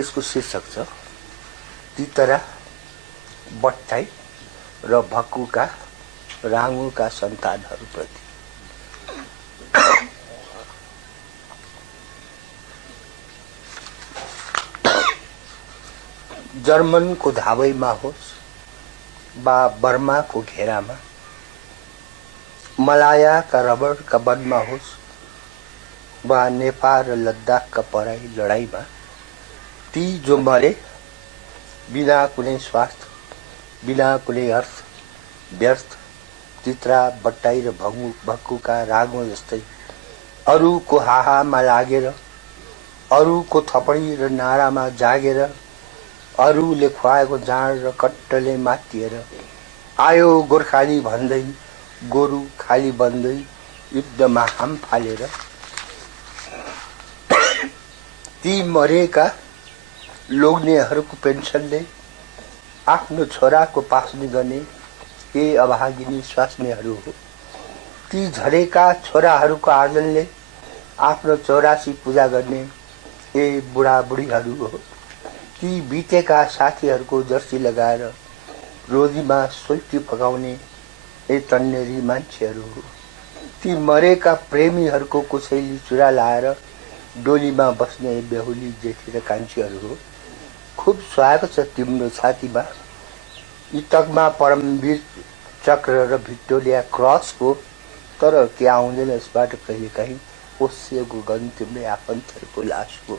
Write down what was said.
यसको शीर्षक छ तितरा बट्टाई र भक्कुका राँगुका सन्तानहरूप्रति। जर्मनको धावैमा होस् वा बर्माको घेरामा, मलायाका रबरका वनमा होस् वा नेपाल र लद्दाखका पराई लडाईँमा, ती जो मरे बिना कुनै स्वार्थ, बिना कुनै अर्थ, व्यर्थ, तित्रा बट्टाई र भक्कुका रागो जस्तै अरूको हाहामा लागेर, अरूको थपडी र नारामा जागेर, अरूले खुवाएको जाँड र कट्टले मातिएर आयो गोर्खाली भन्दै गोरु खाली बन्दै युद्धमा हाम फालेर, ती मरेका लोग्नेहरूको पेन्सनले आफ्नो छोराको पास्ने गर्ने ए अभागिनी स्वास्नीहरू हो। ती झरेका छोराहरूको आर्जनले आफ्नो 84 पूजा गर्ने ए बुढाबुढीहरू हो। ती बितेका साथीहरूको जर्सी लगाएर रोजीमा सोल्टी पकाउने ए तन्नेरी मान्छेहरू हो। ती मरेका प्रेमीहरूको कुशैली चुरा लाएर डोलीमा बस्ने बेहुली जेठी र कान्छीहरू हो। खुब सुहाएको छ तिम्रो छातीमा यी तकमा परमवीर चक्र र भिक्टोरिया क्रसको, तर के आउँदैन यसबाट कहिलेकाहीँ ओसिएको गन तिम्रै आफन्तहरूको लासको।